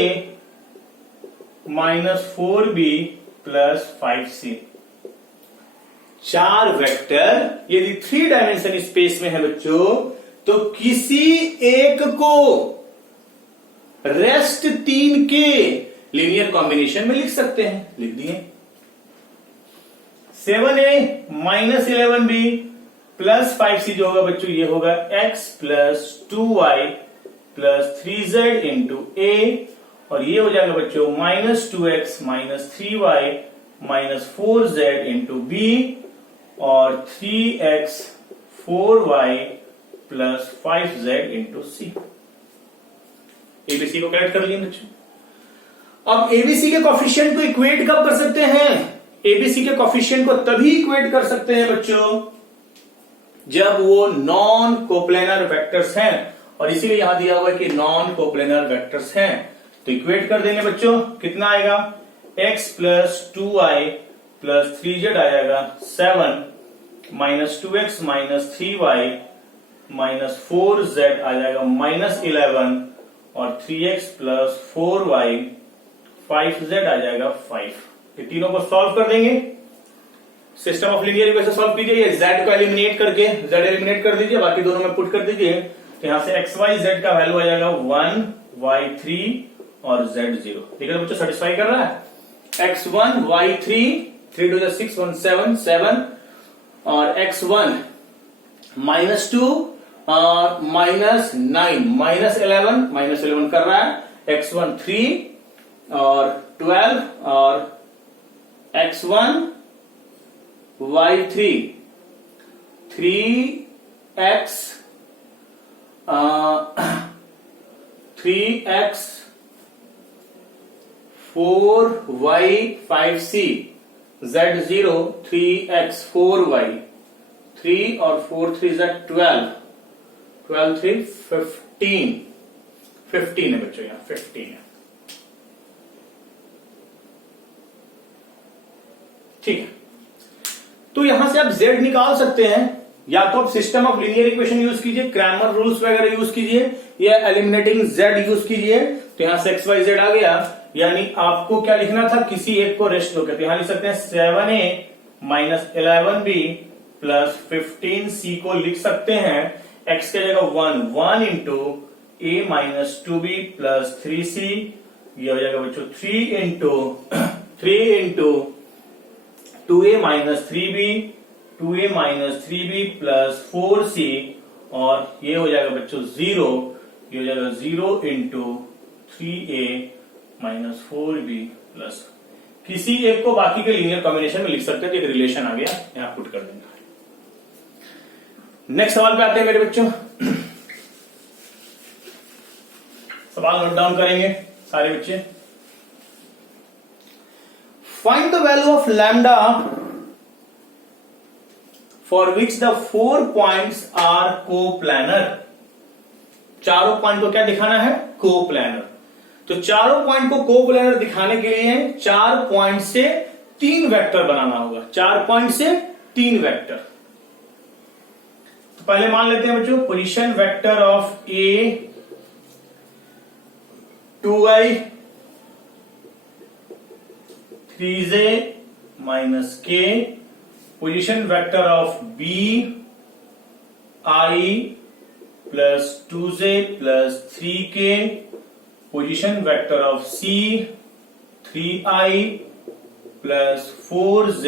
minus 4b plus 5c। चार वेक्टर यदि 3 डायमेंशन स्पेस में है बच्चों, तो किसी एक को रेस्ट 3 के लीनियर कॉम्बिनेशन में लिख सकते हैं। लिख दिए 7a minus 11b plus 5c जो होगा बच्चों ये होगा x plus 2y plus 3z into a, और ये हो जाएगा बच्चों minus 2x minus 3y minus 4z into b और 3x 4y plus 5z into c। ABC को करेक्ट कर लिए बच्चों। अब एबीसी के कॉफिशिएंट को इक्वेट कब कर सकते हैं? एबीसी के कॉफिशिएंट को तभी इक्वेट कर सकते हैं बच्चों जब वो नॉन कोप्लेनर वेक्टर्स हैं, और इसीलिए यहां दिया हुआ है कि नॉन कोप्लेनर वेक्टर्स हैं। तो इक्वेट कर देंगे बच्चों, कितना आएगा x plus 2y plus 3z आ जाएगा 7 minus 2x minus 3y minus 4z आ जाएगा माइनस 11 और 3x प्लस 4y 5z आ जाएगा 5। ये तीनों को सॉल्व कर देंगे। System of linear equation solve कीजिए। z को एलिमिनेट करके z एलिमिनेट कर दीजिए, बाकी दोनों में पुट कर दीजिए। तो यहां से x y z का वैल्यू आ जाएगा 1 y3 और z0। ठीक है बच्चों, सेटिस्फाई कर रहा है। x1 y3 3 टू 6 1 7 7 और x1 माइनस 2 और माइनस 9 माइनस 11 कर रहा है। x1 3 और 12 और x1 y3 3x 4y 5c z0 3x 4y 3 और 4 3 z 12 12 3 15 है बच्चों, यहां 15 है। ठीक है, तो यहां से आप z निकाल सकते हैं। या तो आप system of linear equation use कीजिए, क्रैमर रूल्स वगैरह यूज कीजिए, या एलिमिनेटिंग z यूज कीजिए। तो यहां से x y z आ गया, यानी आपको क्या लिखना था, किसी एक को रेस्ट होकर। तो यहां लिख सकते हैं 7a minus 11b plus 15c को लिख सकते हैं x के जगह 1 into a minus 2b plus 3c। ये हो जाएगा बच्चों 3 into 2a minus 2a minus 3b plus 4c, और ये हो जाएगा बच्चों 0। ये हो जाएगा 0 into 3a minus 4b plus, किसी एक को बाकी के लीनियर कॉम्बिनेशन में लिख सकते हैं। तो एक रिलेशन आ गया, यहां पुट कर देंगे। नेक्स्ट सवाल पे आते हैं मेरे बच्चों। सवाल नोट डाउन करेंगे सारे बच्चे। Find the value of lambda for which the 4 points are coplanar. चारों पॉइंट को क्या दिखाना है, कोप्लानर। तो चारों पॉइंट को कोप्लानर दिखाने के लिए 4 पॉइंट से 3 वेक्टर बनाना होगा। 4 पॉइंट से 3 वेक्टर। तो पहले मान लेते हैं बच्चों, position vector of A 2i 3j minus k, position vector of B i plus 2j plus 3k, position vector of C 3i plus 4j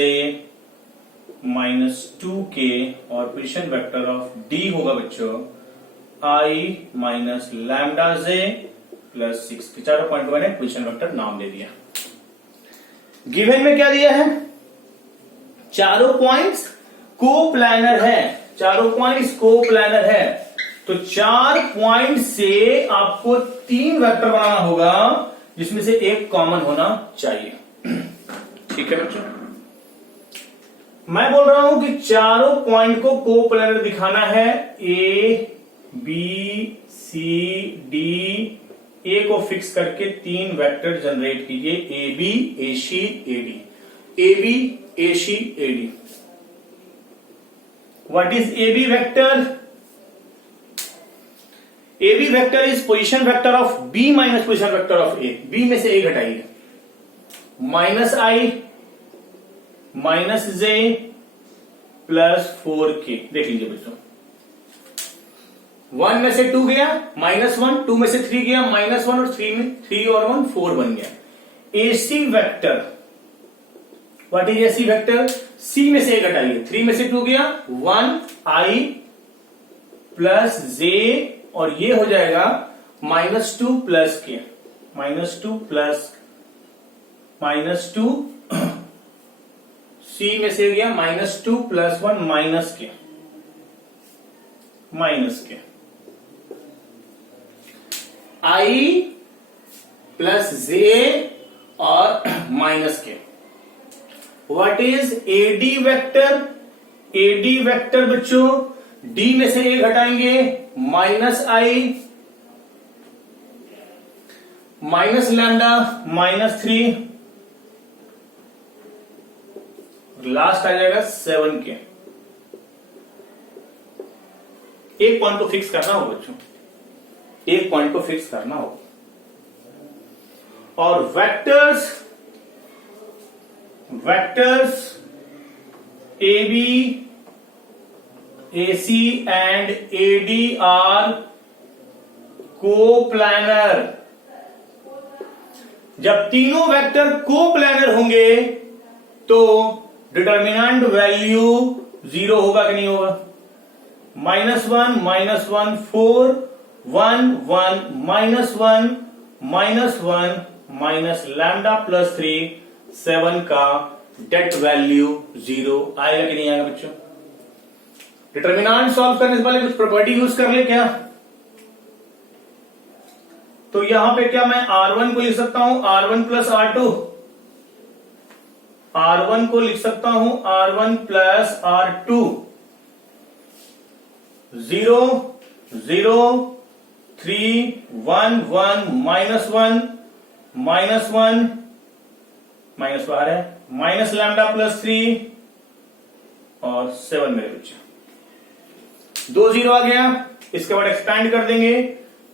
minus 2k, और पोजीशन वेक्टर ऑफ डी होगा बच्चों i minus lambda j plus 6। K चारों point को मैंने position vector नाम दे दिया। Given में क्या दिया है, चारों पॉइंट्स कोप्लानर है। चारों पॉइंट्स कोप्लानर है, तो 4 पॉइंट से आपको 3 वेक्टर बनाना होगा, जिसमें से एक कॉमन होना चाहिए। ठीक है बच्चों, मैं बोल रहा हूं कि चारों पॉइंट को कोप्लानर दिखाना है। ए बी सी डी, ए को फिक्स करके 3 वेक्टर जनरेट कीजिए, A B A C A D, A B A C A D. What is A B vector? A B vector is position vector of B minus position vector of A. B में से A घटाइए, minus I minus J plus 4k। देख लीजिए बच्चों, 1 में से 2 गया -1, 2 में से 3 गया -1 और 3 में 3 और 1 4 बन गया। AC vector, what is AC vector? C में से ए घटाइए, 3 में से 2 गया 1 आई प्लस जे और ये हो जाएगा -2 प्लस के, -2 प्लस -2 सी में से गया -2 प्लस 1 माइनस के आई प्लस जे और minus K. What is AD vector? AD vector बच्चों डी में से ए घटाएंगे, minus I minus lambda -3, last आ जाएगा 7k। एक पॉइंट को फिक्स करना होगा बच्चों, एक पॉइंट को फिक्स करना होगा। और vectors A B A C and A D are coplanar. जब तीनों वेक्टर कोप्लानर होंगे तो डिटर्मिनेंट वैल्यू 0 होगा कि नहीं होगा? -1 -1 4 1 1 -1 -1 माइनस लैम्डा प्लस 3 7 का डेट वैल्यू 0 आएगा कि नहीं आएगा बच्चों? डिटर्मिनेंट सॉल्व करने से पहले कुछ प्रॉपर्टी यूज कर ले क्या? तो यहां पे क्या मैं R1 को लिख सकता हूं R1 प्लस R2, R1 को लिख सकता हूं R1 प्लस R2, 0 0 3 1 1 -1 -1 माइनस बाहर है, माइनस लैम्डा प्लस 3 और 7 मेरे बच्चे। 2 0 आ गया, इसके बाद एक्सपैंड कर देंगे,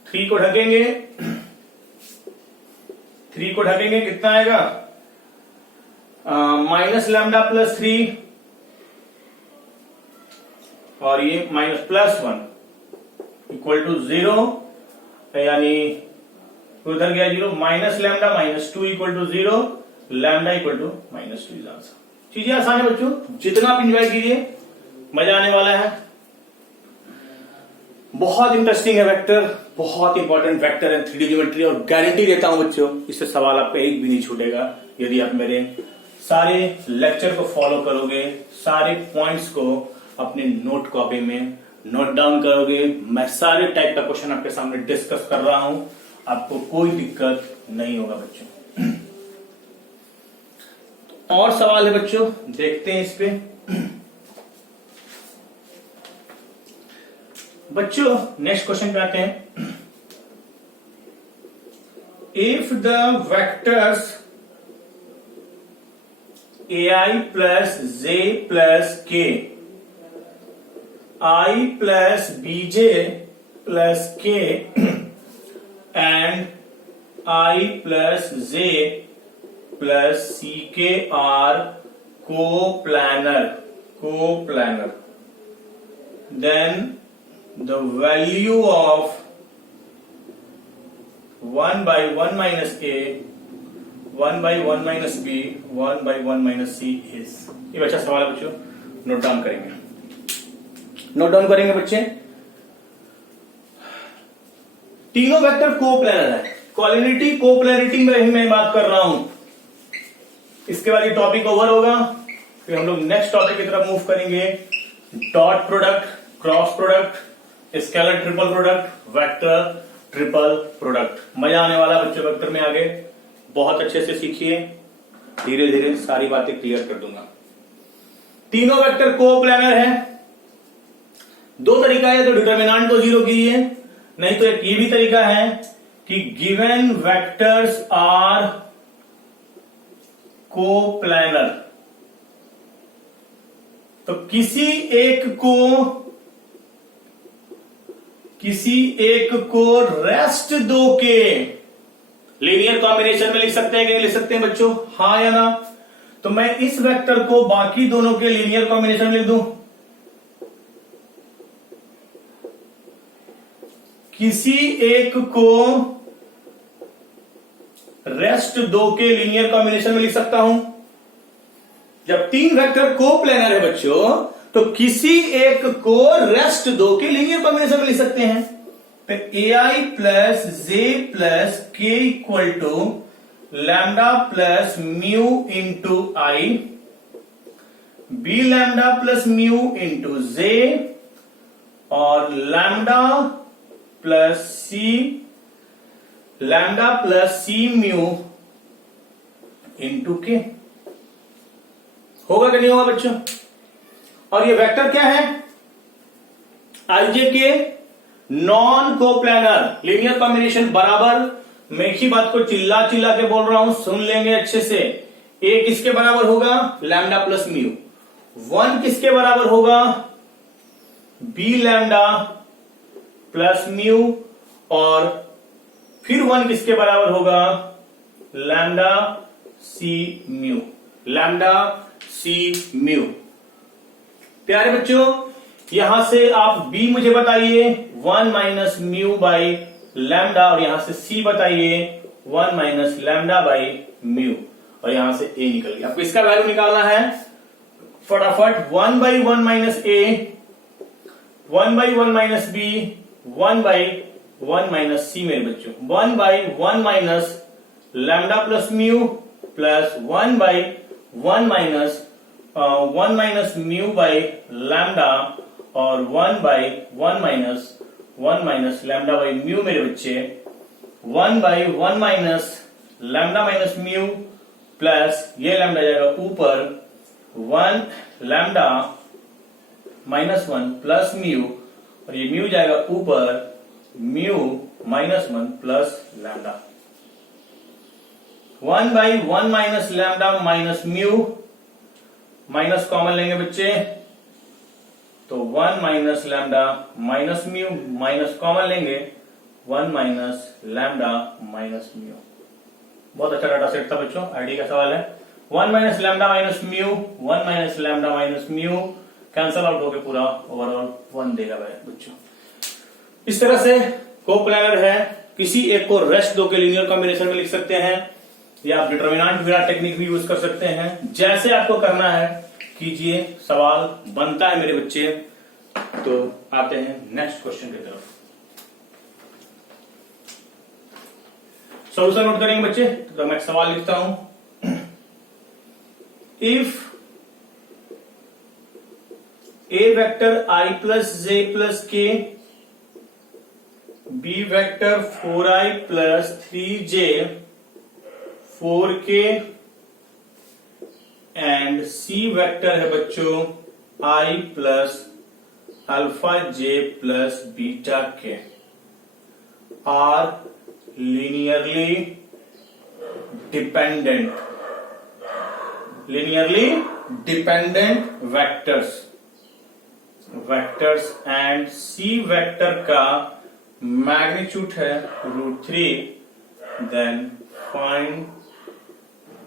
3 को ढकेंगे, 3 को ढकेंगे कितना आएगा? माइनस लैम्डा प्लस 3 और ये माइनस प्लस 1 इक्वल टू 0, यानी उधर गया 0, minus lambda -2 equal to 0, lambda equal to -2 is answer. चीजें आसान है बच्चों, जितना आप इंजॉय कीजिए मजा आने वाला है। बहुत इंटरेस्टिंग है वेक्टर, बहुत इंपॉर्टेंट वेक्टर है 3D ज्योमेट्री, और गारंटी देता हूं बच्चों इससे सवाल आपका एक भी नहीं छूटेगा यदि आप मेरे सारे लेक्चर को फॉलो करोगे, सारे पॉइंट्स को अपने नोट कॉपी में नोट डाउन करोगे। मैं सारे टाइप का क्वेश्चन आपके सामने डिस्कस कर रहा हूं, आपको कोई दिक्कत नहीं होगा बच्चों। और सवाल है बच्चों, देखते हैं इस पे। बच्चों नेक्स्ट क्वेश्चन पे आते हैं। If the vectors ai plus J plus K, I plus B J plus K and I plus J plus C K are coplanar, then the value of 1 by 1 minus a, 1 by 1 minus b, 1 by 1 minus c is। ये बच्चा सवाल है बच्चों, note down करेंगे बच्चे। तीनों vector coplanar है, quality coplanarity में मैं बात कर रहा हूं। इसके बाद ये टॉपिक ओवर होगा, फिर हम लोग नेक्स्ट टॉपिक की तरफ मूव करेंगे। Dot product, cross product, scalar triple product, vector triple product. मजा आने वाला बच्चों वेक्टर में आगे, बहुत अच्छे से सीखिए, धीरे धीरे सारी बातें क्लियर कर दूंगा। तीनों वेक्टर कोप्लानर है। दो तरीका है, तो डिटर्मिनेंट को 0 कीजिए, नहीं तो एक ये भी तरीका है कि गिवन वेक्टर्स आर कोप्लानर, तो किसी किसी एक को रेस्ट दो के लीनियर कॉम्बिनेशन में लिख सकते हैं कि नहीं लिख सकते हैं बच्चों, हाँ या ना? तो मैं इस वेक्टर को बाकी दोनों के लीनियर कॉम्बिनेशन में लिख दूं, किसी एक को रेस्ट दो के लीनियर कॉम्बिनेशन में लिख सकता हूं। जब तीन वेक्टर कोप्लेनर है बच्चों, तो किसी एक को रेस्ट दो के लीनियर कॉम्बिनेशन में लिख सकते हैं। तो ai plus J plus K equal to lambda plus mu into I, B lambda plus mu into J, और lambda plus C mu into K. होगा कि नहीं होगा बच्चों? और ये वेक्टर क्या है? आईजे के नॉन कोप्लेनर लीनियर कॉम्बिनेशन बराबर। मैं एक ही बात को चिल्ला चिल्ला के बोल रहा हूं, सुन लेंगे अच्छे से। ए किसके बराबर होगा? Lambda plus mu. 1 किसके बराबर होगा? बी लैम्डा प्लस म्यू, और फिर 1 किसके बराबर होगा? लैम्डा सी म्यू, लैम्डा सी म्यू। प्यारे बच्चों, यहां से आप b मुझे बताइए 1 माइनस म्यू बाई लैम्डा, और यहां से c बताइए 1 माइनस लैम्डा बाई म्यू, और यहां से a निकल गया। आपको इसका वैल्यू निकालना है फटाफट। 1 by 1 minus a, 1 by 1 minus b, 1 by 1 minus c मेरे बच्चों। 1 by 1 minus lambda plus mu plus 1 by 1 minus mu by lambda, और 1 by 1 minus lambda by mu मेरे बच्चे। 1 by 1 minus lambda minus mu plus ये lambda जाएगा ऊपर 1 lambda minus 1 plus mu, और ये म्यू जाएगा ऊपर mu minus 1 plus lambda. 1 by 1 minus lambda minus mu, minus common लेंगे बच्चे, तो 1 minus lambda minus mu, minus common लेंगे 1 माइनस लैम्डा माइनस म्यू। बहुत अच्छा डाटा सेट था बच्चों, आईडी का सवाल है। 1 minus lambda minus mu, 1 minus lambda minus mu, cancel out होकर पूरा ओवरऑल 1 देगा बच्चों। इस तरह से कोप्लेनर है, किसी एक को रेस्ट दो के लीनियर कॉम्बिनेशन में लिख सकते हैं, या आप डिटर्मिनेंट विरा टेक्निक भी यूज कर सकते हैं। जैसे आपको करना है कीजिए, सवाल बनता है मेरे बच्चे। तो आते हैं नेक्स्ट क्वेश्चन की तरफ। सॉल्यूशन नोट करेंगे बच्चे। तो मैं एक सवाल लिखता हूं। If A vector I plus J plus K, B vector 4i plus 3j 4k, and C vector है बच्चों i plus alpha j plus beta K, are linearly dependent vectors and C vector का magnitude है √3, then find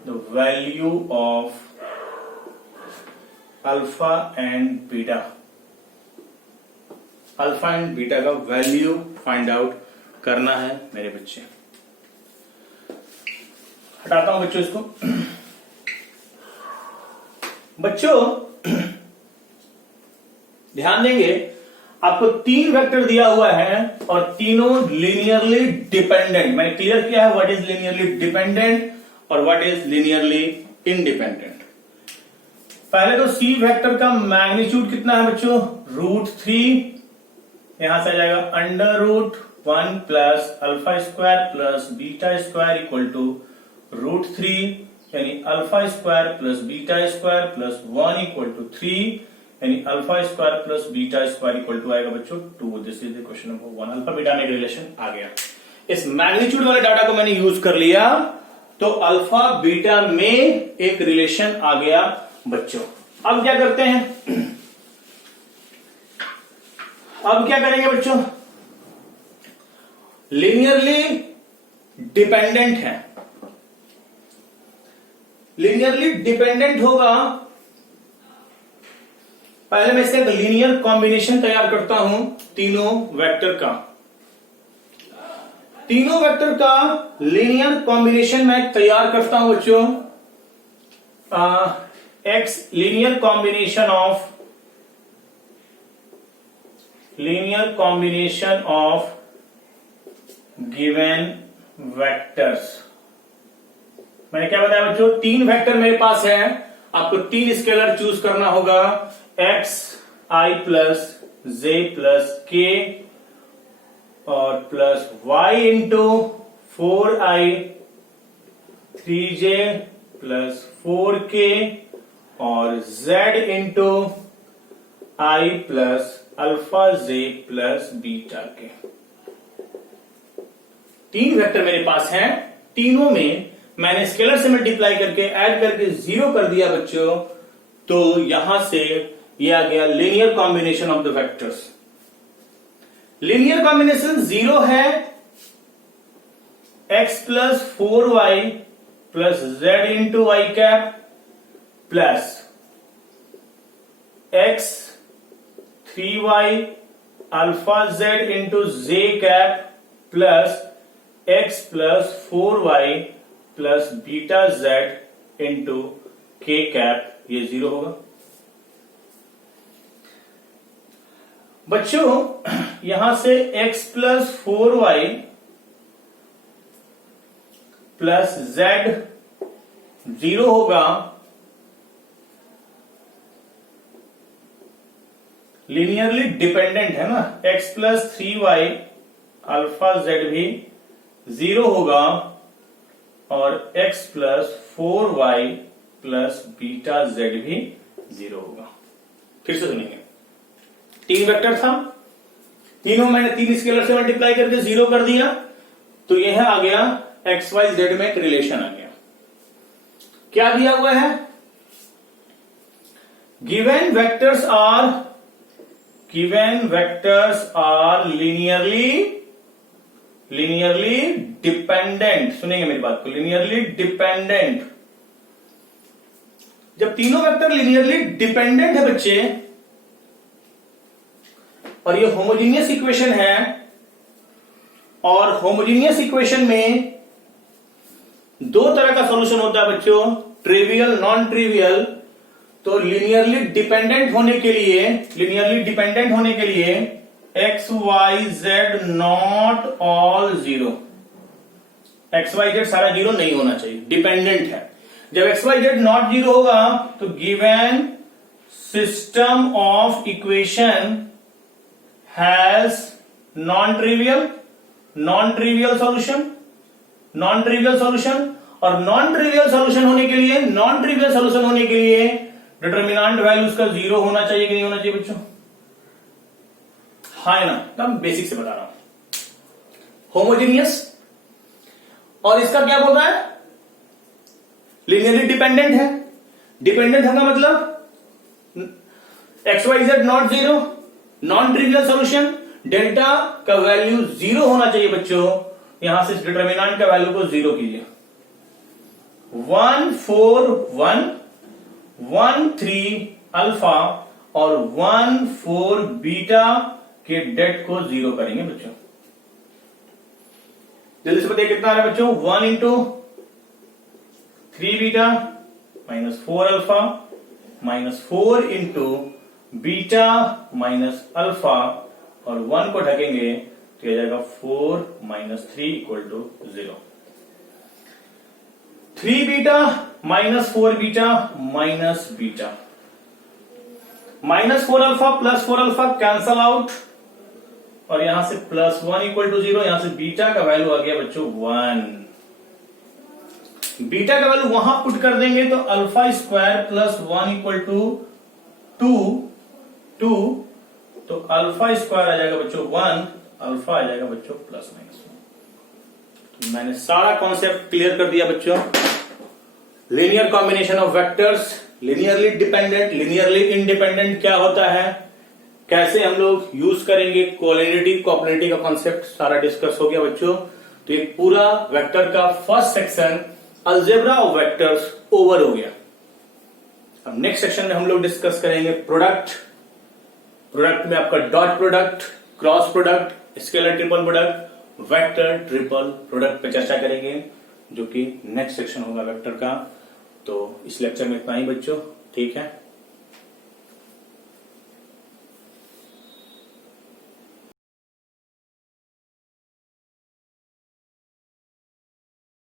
the value of alpha and beta. Alpha and beta का value find out करना है मेरे बच्चे। हटाता हूं बच्चों इसको। बच्चों ध्यान देंगे, आपको 3 वेक्टर दिया हुआ है और तीनों लीनियरली डिपेंडेंट। मैंने क्लियर किया है व्हाट इज लीनियरली डिपेंडेंट और व्हाट इज लीनियरली इंडिपेंडेंट। पहले तो सी वेक्टर का मैग्नीट्यूड कितना है बच्चों? √3, यहां से आ जाएगा √1 plus alpha square plus beta square equal to √3, यानी alpha square plus beta square plus 1 equal to 3, यानी alpha square plus beta square equal to आएगा बच्चों 2। This is the question number 1। Alpha beta में एक रिलेशन आ गया। इस magnitude वाले data को मैंने यूज कर लिया, तो अल्फा बीटा में एक रिलेशन आ गया बच्चों। अब क्या करते हैं? अब क्या करेंगे बच्चों? लीनियरली डिपेंडेंट है। लीनियरली डिपेंडेंट होगा, पहले मैं इसका एक लीनियर कॉम्बिनेशन तैयार करता हूं तीनों वेक्टर का। तीनों वेक्टर का लीनियर कॉम्बिनेशन मैं तैयार करता हूं बच्चों। X linear combination of given vectors. मैंने क्या बताया बच्चों, तीन वेक्टर मेरे पास है, आपको तीन स्केलर चूज करना होगा, एक्स आई प्लस जे प्लस के और plus Y into 4i 3j plus 4k और z into I plus alpha J plus beta K. तीन वेक्टर मेरे पास हैं, तीनों में मैंने स्केलर से मल्टीप्लाई करके ऐड करके 0 कर दिया बच्चों, तो यहां से ये आ गया linear combination of the vectors. Linear combination 0 है, x plus 4y plus z into Y cap plus x 3y alpha z into जे cap plus x plus 4y plus beta z into के कैप, ये 0 होगा। बच्चों यहां से x plus 4y plus z 0 होगा, linearly dependent है ना, x plus 3y alpha z भी 0 होगा और x plus 4y plus beta z भी 0 होगा। फिर से सुनेंगे, तीन वेक्टर था, तीनों मैंने तीन स्केलर से मल्टीप्लाई करके 0 कर दिया, तो यह आ गया एक्स वाई जेड में एक रिलेशन आ गया। क्या दिया हुआ है, given vectors are linearly dependent. सुनेंगे मेरी बात को, लीनियरली डिपेंडेंट। जब तीनों वेक्टर लीनियरली डिपेंडेंट है बच्चे और ये होमोजीनियस इक्वेशन है, और होमोजीनियस इक्वेशन में दो तरह का सॉल्यूशन होता है बच्चों, ट्रिवियल नॉन ट्रिवियल। तो लीनियरली डिपेंडेंट होने के लिए X Y Z not all 0, X Y Z सारा 0 नहीं होना चाहिए, डिपेंडेंट है। जब एक्स वाई जेड नॉट 0 होगा तो given system of equation has non trivial solution, और नॉन ट्रिवियल सॉल्यूशन होने के लिए डिटर्मिनेंट वैल्यू उसका 0 होना चाहिए कि नहीं होना चाहिए बच्चों? हाँ है ना, तो हम बेसिक से बता रहा हूं। होमोजीनियस और इसका क्या बोलता है, लीनियरली डिपेंडेंट है। डिपेंडेंट होगा मतलब X Y Z not 0, non trivial solution, delta का वैल्यू 0 होना चाहिए बच्चों। यहां से डिटर्मिनेंट का वैल्यू को 0 कीजिए। 1 4 1 1 3 अल्फा और 1 4 बीटा के डेट को 0 करेंगे बच्चों। जल्दी से बताइए कितना आ रहा है बच्चों, 1 into 3 beta minus 4 alpha minus 4 into beta minus alpha, और 1 को ढकेंगे तो यह जाएगा 4 minus 3 equal to 0। 3 beta minus 4 beta minus beta, minus 4 alpha plus 4 alpha cancel out, और यहां से प्लस 1 इक्वल टू 0। यहां से बीटा का वैल्यू आ गया बच्चों 1। बीटा का वैल्यू वहां पुट कर देंगे तो alpha square plus 1 equal to 2, तो अल्फा स्क्वायर आ जाएगा बच्चों 1, अल्फा आ जाएगा बच्चों प्लस माइनस 1। मैंने सारा कॉन्सेप्ट क्लियर कर दिया बच्चों। Linear combination of vectors, linearly dependent, linearly independent क्या होता है, कैसे हम लोग यूज करेंगे कोलिनिटी कॉपलिनिटी का कॉन्सेप्ट सारा डिस्कस हो गया बच्चों। तो ये पूरा वेक्टर का first section algebra of vectors over हो गया। अब नेक्स्ट सेक्शन में हम लोग डिस्कस करेंगे प्रोडक्ट। प्रोडक्ट में आपका dot product, cross product, scalar triple product, vector triple product पे चर्चा करेंगे, जो कि नेक्स्ट सेक्शन होगा वेक्टर का। तो इस लेक्चर में इतना ही बच्चों, ठीक है।